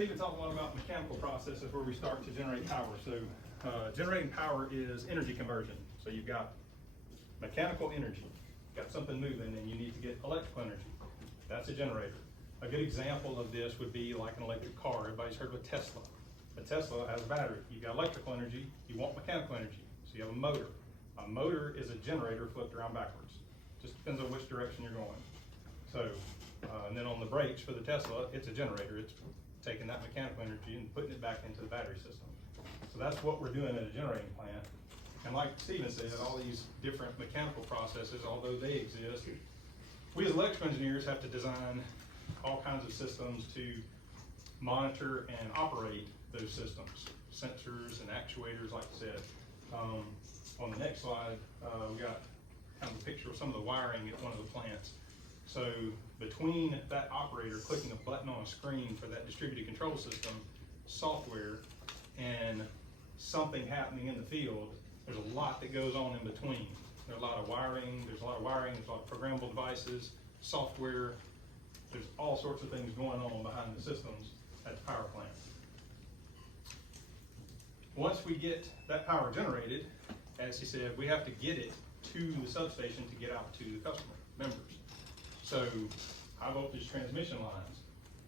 Stephen talked a lot about mechanical processes where we start to generate power. So generating power is energy conversion. So you've got mechanical energy, you've got something moving, and you need to get electrical energy. That's a generator. A good example of this would be like an electric car. Everybody's heard of a Tesla. A Tesla has a battery. You've got electrical energy, you want mechanical energy. So you have a motor. A motor is a generator flipped around backwards. Just depends on which direction you're going. So, and then on the brakes for the Tesla, it's a generator. It's taking that mechanical energy and putting it back into the battery system. So that's what we're doing at a generating plant. And like Stephen said, all these different mechanical processes, although they exist, we as electrical engineers have to design all kinds of systems to monitor and operate those systems, sensors and actuators, like I said. On the next slide, we got kind of a picture of some of the wiring at one of the plants. So between that operator clicking a button on a screen for that distributed control system software and something happening in the field, there's a lot that goes on in between. There's a lot of wiring, there's a lot of programmable devices, software, there's all sorts of things going on behind the systems at the power plant. Once we get that power generated, as he said, we have to get it to the substation to get out to the customer members. So high voltage transmission lines.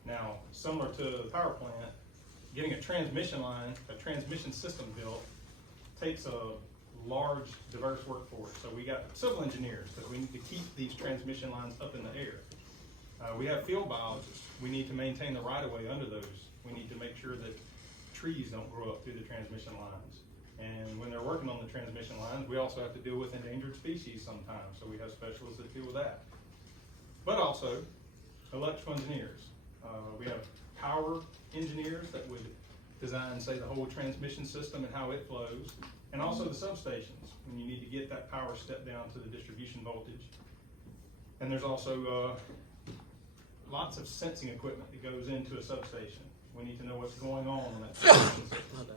Now, similar to the power plant, getting a transmission line, a transmission system built takes a large, diverse workforce. So we got civil engineers because we need to keep these transmission lines up in the air. We have field biologists. We need to maintain the right-of-way under those. We need to make sure that trees don't grow up through the transmission lines. And when they're working on the transmission lines, we also have to deal with endangered species sometimes. So we have specialists that deal with that. But also electrical engineers. We have power engineers that would design, say, the whole transmission system and how it flows, and also the substations when you need to get that power stepped down to the distribution voltage. And there's also lots of sensing equipment that goes into a substation. We need to know what's going on that substation system.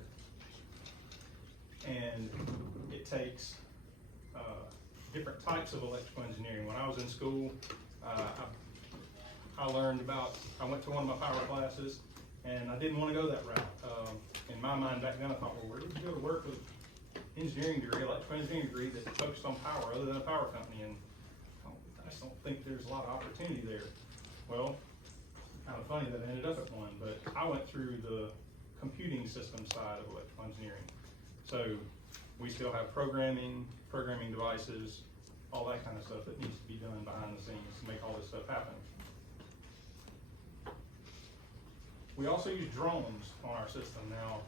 And it takes different types of electrical engineering. When I was in school, I learned about, I went to one of my power classes, and I didn't want to go that route. In my mind back then, I thought, well, where did you go to work with engineering degree, electrical engineering degree that focused on power other than a power company? And I just don't think there's a lot of opportunity there. Well, kind of funny that I ended up at one, but I went through the computing system side of electrical engineering. So we still have programming devices, all that kind of stuff that needs to be done behind the scenes to make all this stuff happen. We also use drones on our system. Now,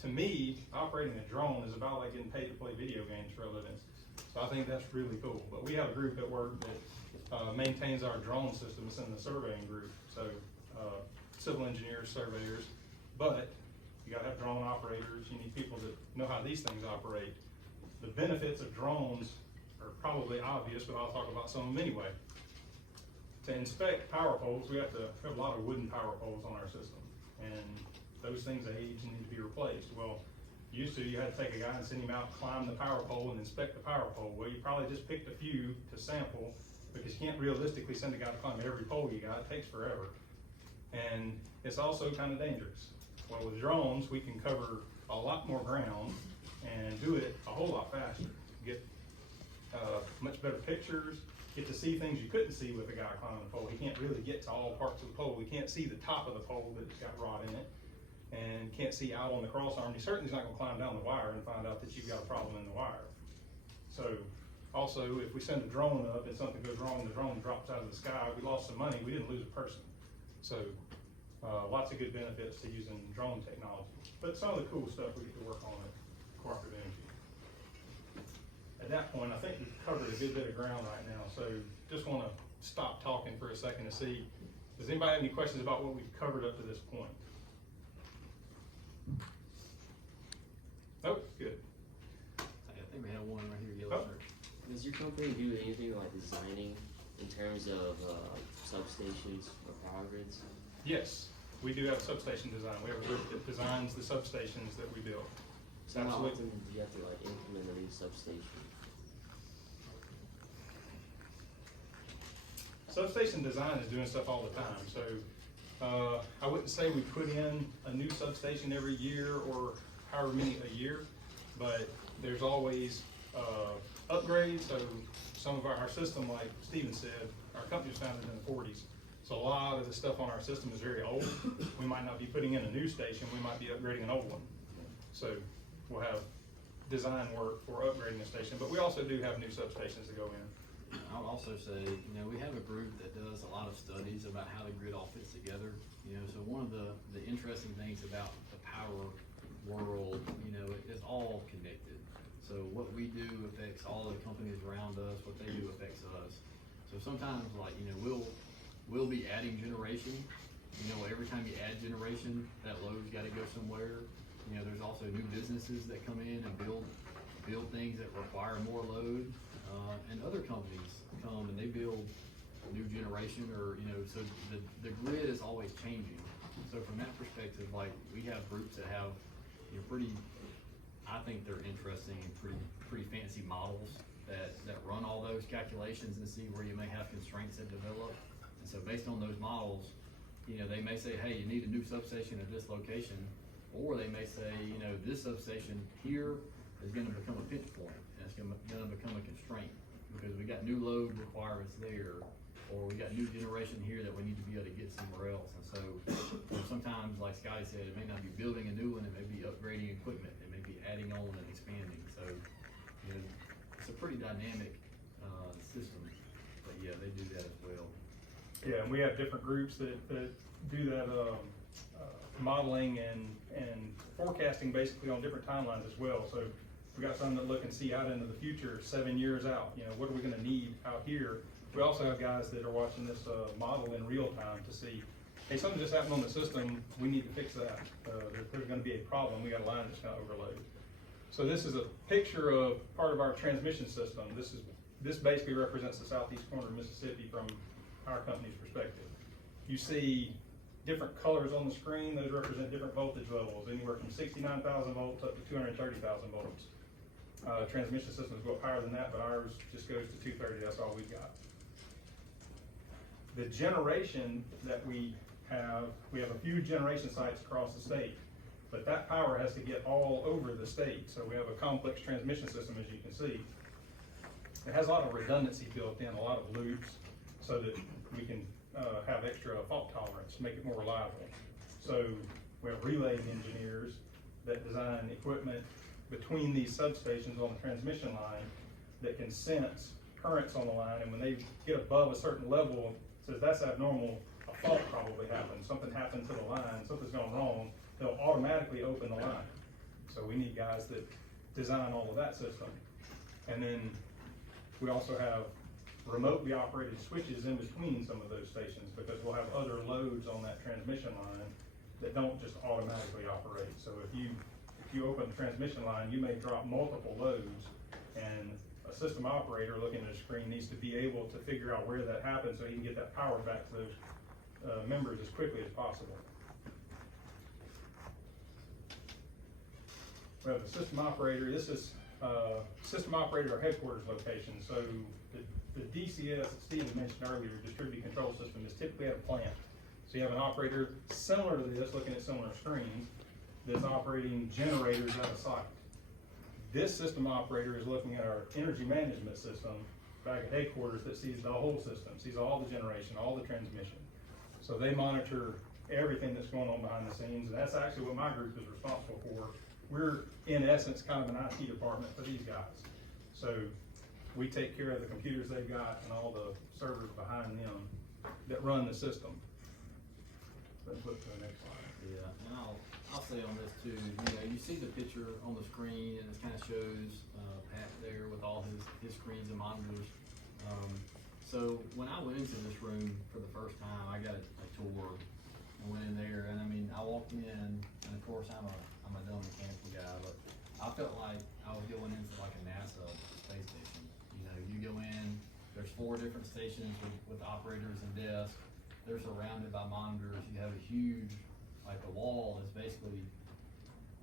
to me, operating a drone is about like getting paid to play video games for a living. So I think that's really cool. But we have a group at work that maintains our drone system. It's in the surveying group. So civil engineers, surveyors, but you gotta have drone operators. You need people that know how these things operate. The benefits of drones are probably obvious, but I'll talk about some of them anyway. To inspect power poles, we have a lot of wooden power poles on our system, and those things age and need to be replaced. Well, used to, you had to take a guy and send him out, climb the power pole and inspect the power pole. Well, you probably just picked a few to sample, because you can't realistically send a guy to climb every pole you got. It takes forever. And it's also kind of dangerous. Well, with drones, we can cover a lot more ground and do it a whole lot faster. Get much better pictures, get to see things you couldn't see with a guy climbing the pole. He can't really get to all parts of the pole. He can't see the top of the pole that's got rod in it, and can't see out on the cross arm. He certainly is not going to climb down the wire and find out that you've got a problem in the wire. So also, if we send a drone up and something goes wrong, the drone drops out of the sky, we lost some money, we didn't lose a person. So lots of good benefits to using drone technology. But some of the cool stuff we get to work on at Cooperative Energy. At that point, I think we've covered a good bit of ground right now, so just want to stop talking for a second to see, does anybody have any questions about what we've covered up to this point? Oh, good. I think we have one right here, yellow shirt. Does your company do anything like designing in terms of substations or power grids? Yes, we do have substation design. We have a group that designs the substations that we build. So how often do you have to like implement a new substation? Substation design is doing stuff all the time. So I wouldn't say we put in a new substation every year or however many a year, but there's always, upgrades. So some of our system, like Steven said, our company was founded in the 40s. So a lot of the stuff on our system is very old. We might not be putting in a new station, we might be upgrading an old one. So we'll have design work for upgrading the station, but we also do have new substations to go in. I would also say, we have a group that does a lot of studies about how the grid all fits together. So one of the interesting things about the power world, it is all connected. So what we do affects all the companies around us, what they do affects us. So sometimes we'll be adding generation. Every time you add generation, that load's gotta go somewhere. There's also new businesses that come in and build things that require more load. And other companies come and they build new generation so the grid is always changing. So from that perspective, we have groups that have, I think they're interesting and pretty fancy models that run all those calculations and see where you may have constraints that develop. And so based on those models, they may say, hey, you need a new substation at this location, or they may say, this substation here is gonna become a pinch point, and it's gonna become a constraint, because we got new load requirements there, or we got new generation here that we need to be able to get somewhere else. And so sometimes, like Scotty said, it may not be building a new one, it may be upgrading equipment, it may be adding on and expanding. So, it's a pretty dynamic, system, but yeah, they do that as well. Yeah, and we have different groups that do that, modeling and forecasting basically on different timelines as well. So we got some that look and see out into the future, 7 years out, what are we gonna need out here? We also have guys that are watching this, model in real time to see, hey, something just happened on the system, we need to fix that. There's gonna be a problem, we got a line that's gonna overload. So this is a picture of part of our transmission system. This basically represents the southeast corner of Mississippi from our company's perspective. You see different colors on the screen, those represent different voltage levels, anywhere from 69,000 volts up to 230,000 volts. Transmission systems go up higher than that, but ours just goes to 230, that's all we've got. The generation that we have a few generation sites across the state, but that power has to get all over the state. So we have a complex transmission system, as you can see. It has a lot of redundancy built in, a lot of loops, so that we can have extra fault tolerance, make it more reliable. So we have relay engineers that design equipment between these substations on the transmission line that can sense currents on the line, and when they get above a certain level, it says that's abnormal, a fault probably happened, something happened to the line, something's gone wrong, they'll automatically open the line. So we need guys that design all of that system. And then we also have remotely operated switches in between some of those stations, because we'll have other loads on that transmission line that don't just automatically operate. So if you open the transmission line, you may drop multiple loads, and a system operator looking at a screen needs to be able to figure out where that happened so he can get that power back to those members as quickly as possible. We have a system operator. This is system operator headquarters location. So the DCS that Steve mentioned earlier, distributed control system, is typically at a plant. So you have an operator similar to this, looking at similar screens, that's operating generators at a site. This system operator is looking at our energy management system back at headquarters that sees the whole system, sees all the generation, all the transmission. So they monitor everything that's going on behind the scenes, and that's actually what my group is responsible for. We're, in essence, kind of an IT department for these guys. So we take care of the computers they've got and all the servers behind them that run the system. Let's flip to the next slide. Yeah, and I'll say on this too, you see the picture on the screen, and it kind of shows Pat there with all his screens and monitors. So when I went into this room for the first time, I got a tour. I went in there, and I walked in, and of course I'm a dumb mechanical guy, but I felt like I was going into like a NASA space station. You go in, there's 4 different stations with operators and desks. They're surrounded by monitors. You have a huge, like the wall is basically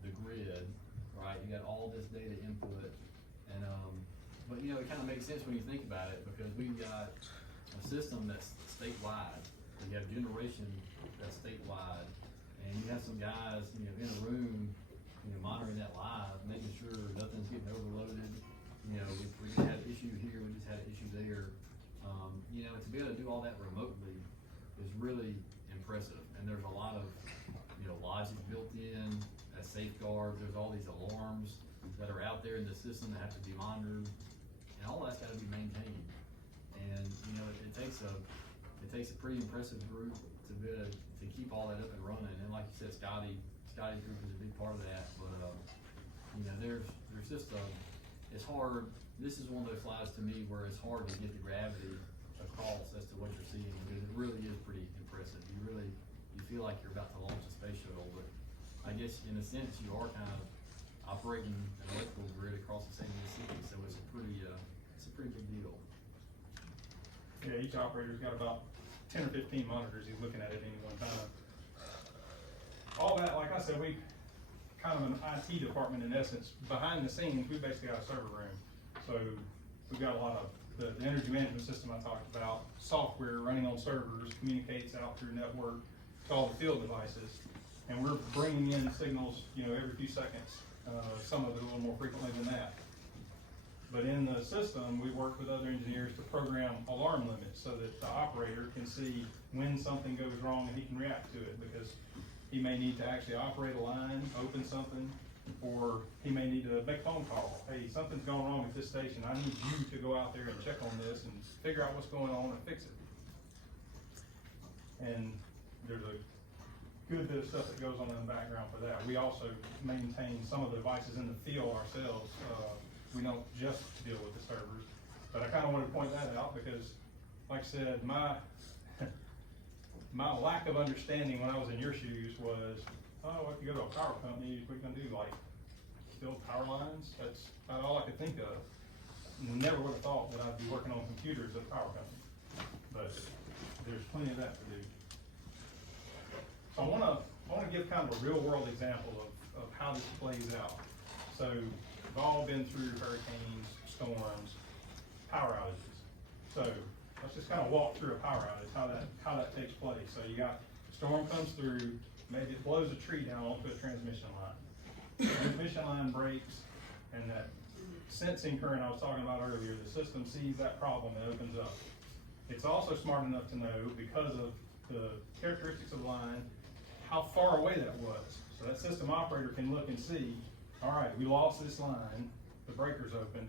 the grid, right? You got all this data input, and but it kind of makes sense when you think about it, because we've got a system that's statewide. You have generation that's statewide, and you have some guys, you know, in a room, you know, monitoring that live, making sure nothing's getting overloaded. You know, if we just had an issue here, we just had an issue there. You know, to be able to do all that remotely is really impressive, and there's a lot of, you know, logic built in as safeguards. There's all these alarms that are out there in the system that have to be monitored, and all that's got to be maintained. And you know, it takes a pretty impressive group to be able to keep all that up and running. And like you said, Scotty's group is a big part of that. But you know, there's just it's hard. This is one of those slides to me where it's hard to get the gravity across as to what you're seeing, because it really is pretty impressive. You feel like you're about to launch a space shuttle, but I guess in a sense you are kind of operating an electrical grid across the same Mississippi, so it's a pretty big deal. Yeah, each operator's got about 10 or 15 monitors he's looking at any one time. All that, like I said, we kind of an IT department in essence. Behind the scenes, we basically got a server room. So we've got a lot of the energy management system I talked about, software running on servers, communicates out through network to all the field devices. And we're bringing in signals, you know, every few seconds, some of it a little more frequently than that. But in the system, we work with other engineers to program alarm limits so that the operator can see when something goes wrong and he can react to it, because he may need to actually operate a line, open something, or he may need to make a phone call. Hey, something's going wrong at this station. I need you to go out there and check on this and figure out what's going on and fix it. And there's a good bit of stuff that goes on in the background for that. We also maintain some of the devices in the field ourselves. We don't just deal with the servers, but I kind of wanted to point that out because, like I said, my lack of understanding when I was in your shoes was, oh, if you go to a power company, what are you gonna do, like build power lines? That's about all I could think of. Never would have thought that I'd be working on computers at a power company, but there's plenty of that to do. So I wanna give kind of a real world example of how this plays out. So we've all been through hurricanes, storms, power outages. So let's just kind of walk through a power outage, how that takes place. So you got, storm comes through, maybe it blows a tree down onto a transmission line. The transmission line breaks, and that sensing current I was talking about earlier, the system sees that problem and opens up. It's also smart enough to know, because of the characteristics of the line, how far away that was. So that system operator can look and see, all right, we lost this line, the breaker's open,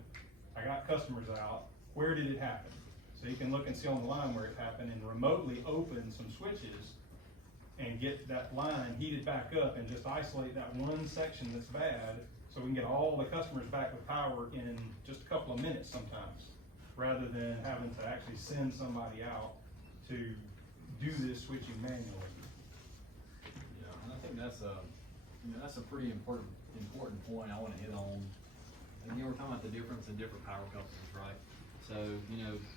I got customers out, where did it happen? So you can look and see on the line where it happened and remotely open some switches and get that line heated back up and just isolate that one section that's bad, so we can get all the customers back with power in just a couple of minutes sometimes, rather than having to actually send somebody out to do this switching manually. Yeah, and I think that's a pretty important point I want to hit on. And we're talking about the difference in different power companies, right? So,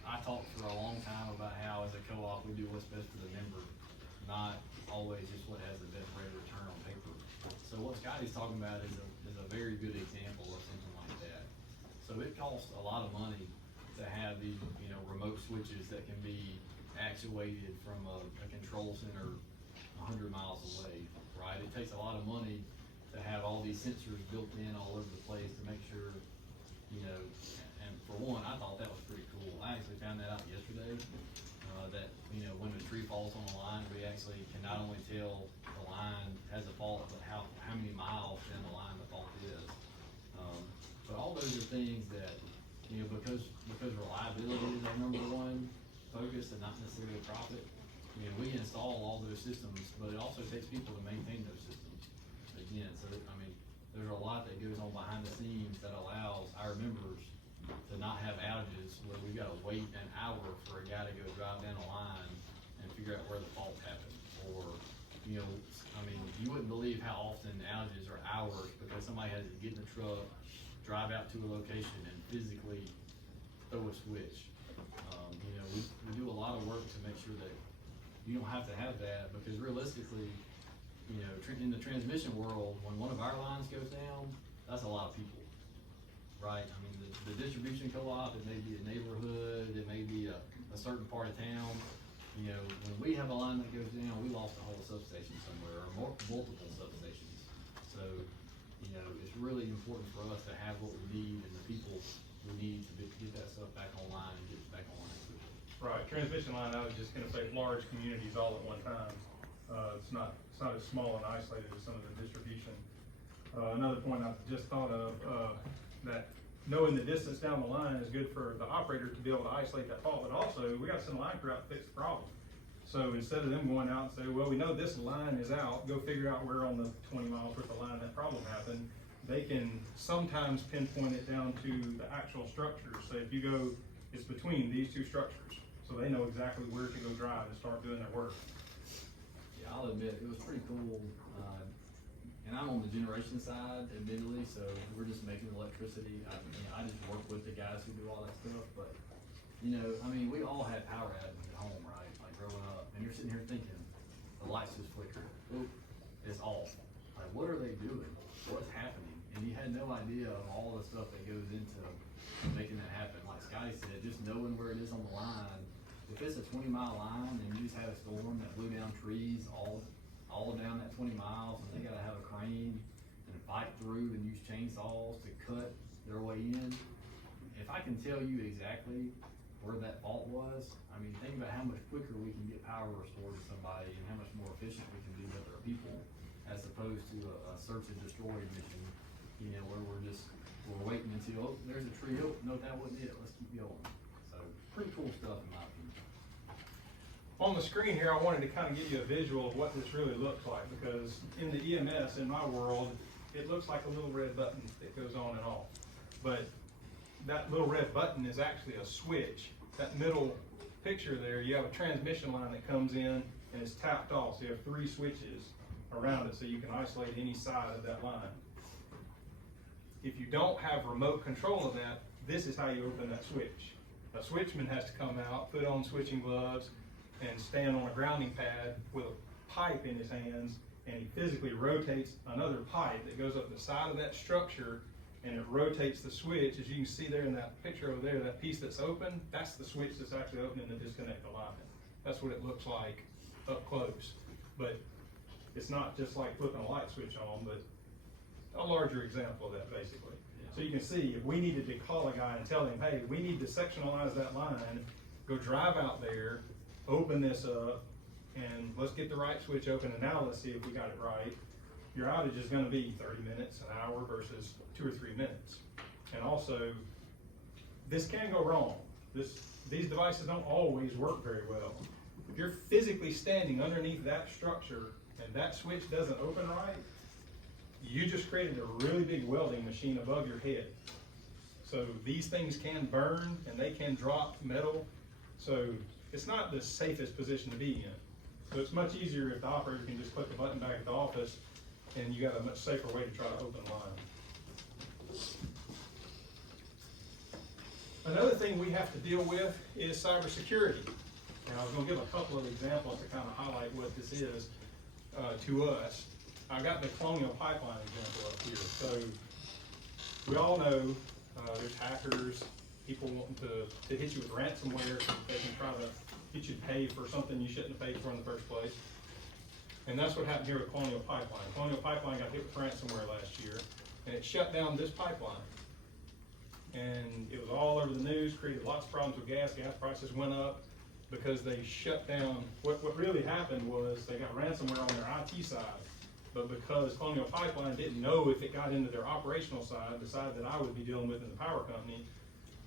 I talked for a long time about how as a co-op we do what's best for the member, not always just what has the best rate of return on paper. So what Scotty's talking about is a very good example of something like that. So it costs a lot of money to have these, remote switches that can be actuated from a control center 100 miles away, right? It takes a lot of money to have all these sensors built in all over the place to make sure, and for one, I thought that was pretty cool. I actually found that out yesterday, that, when a tree falls on the line, we actually can not only tell the line has a fault, but how many miles down the line the fault is. But all those are things that, because reliability is our number one focus and not necessarily profit, we install all those systems, but it also takes people to maintain those systems. Again, so there's a lot that goes on behind the scenes that allows our members to not have outages where we've got to wait an hour for a guy to go drive down a line and figure out where the fault happened. Or, you wouldn't believe how often outages are hours because somebody has to get in the truck, drive out to a location and physically throw a switch. We do a lot of work to make sure that you don't have to have that, because realistically, in the transmission world, when one of our lines goes down, that's a lot of people, right? The distribution co-op, it may be a neighborhood, it may be a certain part of town, You know, when we have a line that goes down, we lost a whole substation somewhere, or multiple substations. So, you know, it's really important for us to have what we need and the people we need to get that stuff back online and get it back online quickly. Right, transmission line, I was just gonna say large communities all at one time. It's not as small and isolated as some of the distribution. Another point I just thought of, that knowing the distance down the line is good for the operator to be able to isolate that fault, but also we gotta send a line crew out to fix the problem. So instead of them going out and say, well, we know this line is out, go figure out where on the 20 miles worth of line that problem happened, they can sometimes pinpoint it down to the actual structures. So if you go, it's between these two structures, so they know exactly where to go drive and start doing their work. Yeah, I'll admit, it was pretty cool, and I'm on the generation side admittedly, so we're just making electricity. I just work with the guys who do all that stuff, but, you know, I mean, we all had power outages at home, right? Like growing up, and you're sitting here thinking, the lights just flicker. It's off. Like, what are they doing? What's happening? And you had no idea of all the stuff that goes into making that happen. Like Scotty said, just knowing where it is on the line. If it's a 20-mile line and you just had a storm that blew down trees all down that 20 miles, and they gotta have a crane and fight through and use chainsaws to cut their way in. If I can tell you exactly where that fault was, I mean, think about how much quicker we can get power restored to somebody and how much more efficient we can be with our people, as opposed to a search and destroy mission, you know, where we're waiting until, oh, there's a tree, oh, no, that wasn't it, let's keep going. So, pretty cool stuff in my opinion. On the screen here, I wanted to kind of give you a visual of what this really looks like, because in the EMS, in my world, it looks like a little red button that goes on and off. But that little red button is actually a switch. That middle picture there, you have a transmission line that comes in and is tapped off. So you have 3 switches around it so you can isolate any side of that line. If you don't have remote control of that, this is how you open that switch. A switchman has to come out, put on switching gloves, and stand on a grounding pad with a pipe in his hands, and he physically rotates another pipe that goes up the side of that structure, and it rotates the switch. As you can see there in that picture over there, that piece that's open, that's the switch that's actually opening to disconnect the line. That's what it looks like up close. But it's not just like flipping a light switch on, but a larger example of that basically. Yeah. So you can see, if we needed to call a guy and tell him, hey, we need to sectionalize that line, go drive out there, open this up, and let's get the right switch open, and now let's see if we got it right. Your outage is gonna be 30 minutes, an hour versus 2 or 3 minutes. And also, this can go wrong. These devices don't always work very well. If you're physically standing underneath that structure and that switch doesn't open right, you just created a really big welding machine above your head. So these things can burn and they can drop metal. So it's not the safest position to be in. So it's much easier if the operator can just click a button back at the office, and you got a much safer way to try to open the line. Another thing we have to deal with is cybersecurity. And I was going to give a couple of examples to kind of highlight what this is to us. I got the Colonial Pipeline example up here. So we all know there's hackers, people wanting to hit you with ransomware so they can try to get you to pay for something you shouldn't have paid for in the first place. And that's what happened here with Colonial Pipeline. Colonial Pipeline got hit with ransomware last year, and it shut down this pipeline. And it was all over the news, created lots of problems with gas. Gas prices went up because they shut down. What really happened was they got ransomware on their IT side, but because Colonial Pipeline didn't know if it got into their operational side, the side that I would be dealing with in the power company,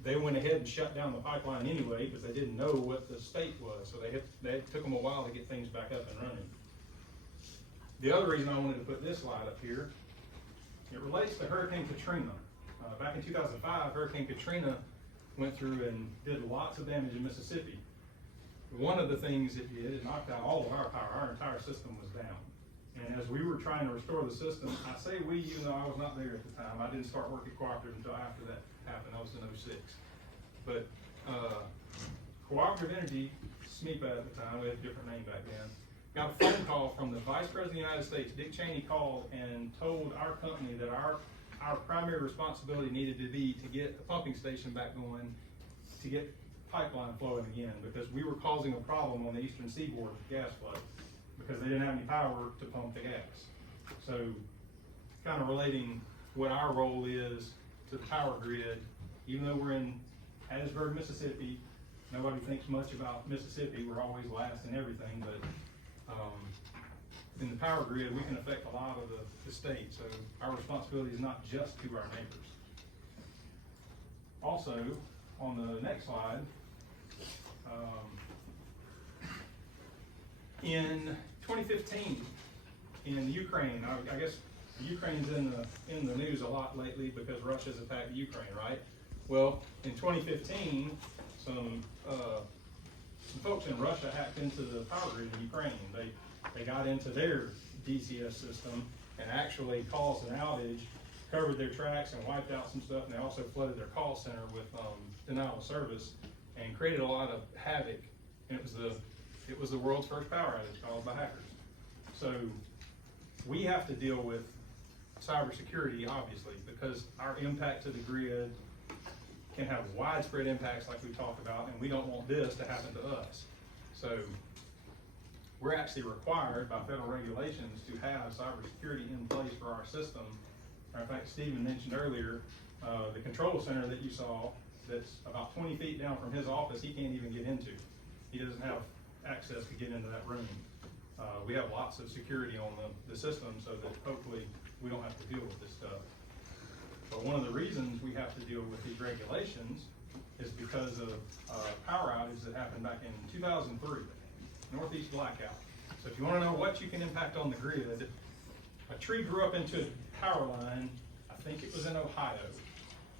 they went ahead and shut down the pipeline anyway because they didn't know what the state was. So they took them a while to get things back up and running. The other reason I wanted to put this slide up here, it relates to Hurricane Katrina. Back in 2005, Hurricane Katrina went through and did lots of damage in Mississippi. One of the things it did, it knocked out all of our power. Our entire system was down. And as we were trying to restore the system, I say we, even though I was not there at the time. I didn't start working Cooperative until after that happened. I was in 06. But Cooperative Energy, SMEPA at the time, we had a different name back then, got a phone call from the Vice President of the United States. Dick Cheney called and told our company that our primary responsibility needed to be to get a pumping station back going, to get pipeline flowing again, because we were causing a problem on the eastern seaboard with gas flow, because they didn't have any power to pump the gas. So, kind of relating what our role is to the power grid, even though we're in Hattiesburg, Mississippi, nobody thinks much about Mississippi, we're always last in everything, but, in the power grid, we can affect a lot of the state, so our responsibility is not just to our neighbors. Also, on the next slide, in 2015, in Ukraine, I guess Ukraine's in the news a lot lately because Russia's attacked Ukraine, right? Well, in 2015, some folks in Russia hacked into the power grid in Ukraine. They got into their DCS system and actually caused an outage, covered their tracks and wiped out some stuff, and they also flooded their call center with denial of service and created a lot of havoc. And it was the world's first power outage caused by hackers. So we have to deal with cybersecurity, obviously, because our impact to the grid can have widespread impacts like we talked about, and we don't want this to happen to us. So we're actually required by federal regulations to have cybersecurity in place for our system. In fact, Stephen mentioned earlier, the control center that you saw, that's about 20 feet down from his office, he can't even get into. He doesn't have access to get into that room. We have lots of security on the system so that hopefully we don't have to deal with this stuff. But one of the reasons we have to deal with these regulations is because of power outage that happened back in 2003. Northeast blackout. So if you want to know what you can impact on the grid, a tree grew up into a power line, I think it was in Ohio,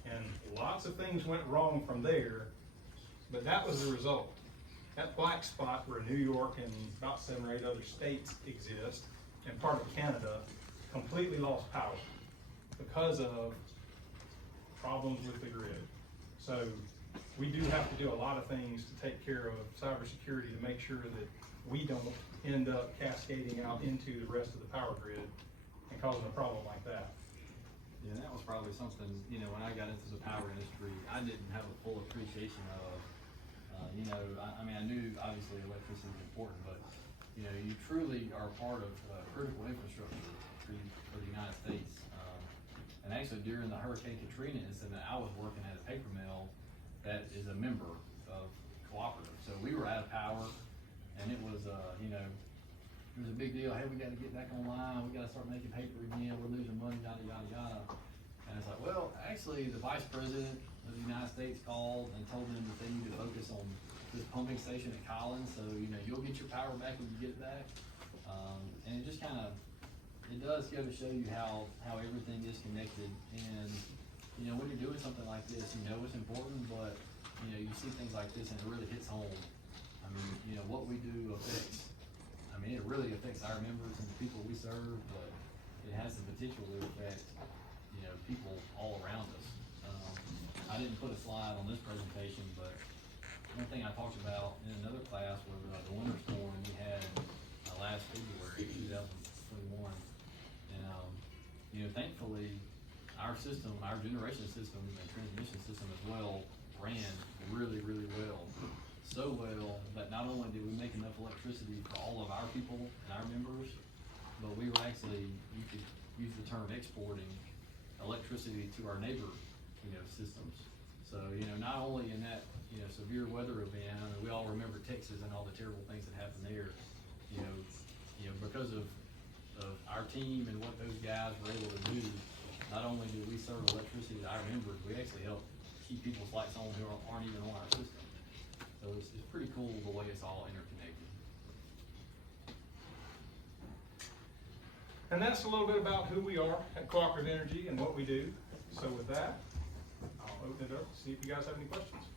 and lots of things went wrong from there, but that was the result. That black spot where New York and about 7 or 8 other states exist, and part of Canada, completely lost power because of problems with the grid. So we do have to do a lot of things to take care of cybersecurity to make sure that we don't end up cascading out into the rest of the power grid and causing a problem like that. Yeah, that was probably something, when I got into the power industry, I didn't have a full appreciation of, I knew obviously electricity is important, but, you truly are part of critical infrastructure for the United States. And actually during the Hurricane Katrina incident, I was working at a paper mill that is a member of Cooperative. So we were out of power, and it was, it was a big deal. Hey, we got to get back online. We got to start making paper again. We're losing money, yada, yada, yada. And it's like, well, actually, the Vice President of the United States called and told them that they need to focus on this pumping station at Collins. So, you'll get your power back when you get it back. And it just kind of, it does go to show you how everything is connected. And, when you're doing something like this, it's important, but, you see things like this and it really hits home. I mean, what we do affects, it really affects our members and the people we serve, but it has the potential to affect, people all around us. I didn't put a slide on this presentation, but one thing I talked about in another class was the winter storm we had last February, 2021. And, thankfully, our system, our generation system and transmission system as well ran really, really well. So well that not only did we make enough electricity for all of our people and our members, but we were actually, you could use the term exporting electricity to our neighbor, systems. So, not only in that, severe weather event, we all remember Texas and all the terrible things that happened there, because of our team and what those guys were able to do, not only did we serve electricity to our members, we actually helped keep people's lights on who aren't even on our system. So it's pretty cool the way it's all interconnected. And that's a little bit about who we are at Cooperative Energy and what we do. So with that, I'll open it up to see if you guys have any questions.